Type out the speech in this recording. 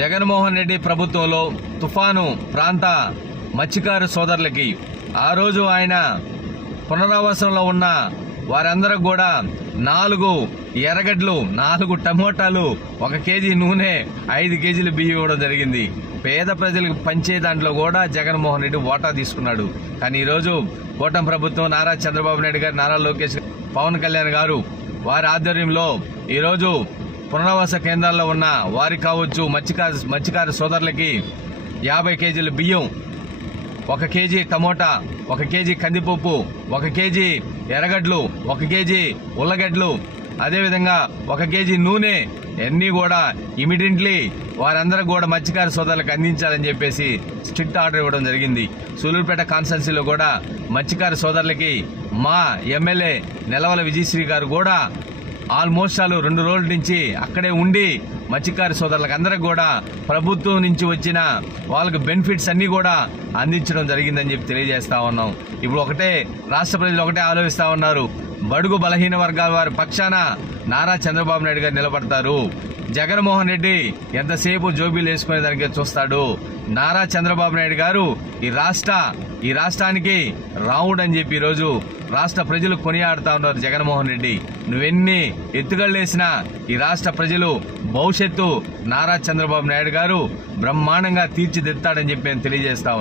జగన్మోహన్ రెడ్డి ప్రభుత్వంలో తుఫాను ప్రాంత మత్స్యకారు సోదరులకి ఆ రోజు ఆయన పునరావాసంలో ఉన్న వారందరూ కూడా 4 ఎర్రగడ్డలు, 4 టమోటాలు, 1 కేజీ నూనె, 5 కేజీలు బియ్యం ఇవ్వడం జరిగింది. పేద ప్రజలకు పంచే దాంట్లో కూడా జగన్మోహన్ రెడ్డి వాటా తీసుకున్నాడు. కానీ ఈరోజు కూటమి ప్రభుత్వం నారా చంద్రబాబు నాయుడు గారు, నారా లోకేష్, పవన్ కళ్యాణ్ గారు వారి ఆధ్వర్యంలో ఈరోజు పునరావాస కేంద్రాల్లో ఉన్న వారికి కావచ్చు మత్స్యకారు సోదరులకి 50 కేజీల బియ్యం, 1 కేజీ టమోటా, 1 కేజీ కందిపప్పు, 1 కేజీ ఎర్రగడ్డలు, 1 కేజీ ఉల్లగడ్డలు, అదేవిధంగా 1 కేజీ నూనె అన్నీ కూడా ఇమీడియట్లీ వారందరూ కూడా మత్స్యకారు సోదరులకు అందించాలని చెప్పేసి స్ట్రిక్ట్ ఆర్డర్ ఇవ్వడం జరిగింది. సూలూరుపేట కాన్స్టిట్యున్సీలో కూడా మత్స్యకారు సోదరులకి మా ఎమ్మెల్యే నెలవల విజయశ్రీ గారు కూడా ఆల్మోస్ట్ 2 రోజుల నుంచి అక్కడే ఉండి మత్స్యకారు సోదరులకు అందరికి కూడా ప్రభుత్వం నుంచి వచ్చిన వాళ్ళకి బెనిఫిట్స్ అన్ని కూడా అందించడం జరిగిందని చెప్పి తెలియజేస్తా ఉన్నాం. ఇప్పుడు రాష్ట్ర ప్రజలు ఒకటే ఆలోచిస్తా ఉన్నారు, బడుగు బలహీన వర్గాల వారి పక్షాన నారా చంద్రబాబు నాయుడు గారు నిలబడతారు. జగన్మోహన్ రెడ్డి ఎంతసేపు జోబీలు వేసుకునే దానికి చూస్తాడు. నారా చంద్రబాబు నాయుడు గారు ఈ రాష్ట్రానికి రావుడు అని చెప్పి ఈరోజు రాష్ట్ర ప్రజలు కొనియాడుతా ఉన్నారు. జగన్మోహన్ రెడ్డి నువ్వెన్ని ఎత్తుగళ్ళేసినా ఈ రాష్ట్ర ప్రజలు భవిష్యత్తు నారా చంద్రబాబు నాయుడు గారు బ్రహ్మాండంగా తీర్చిదిద్దాడని చెప్పి నేను తెలియజేస్తా ఉన్నాను.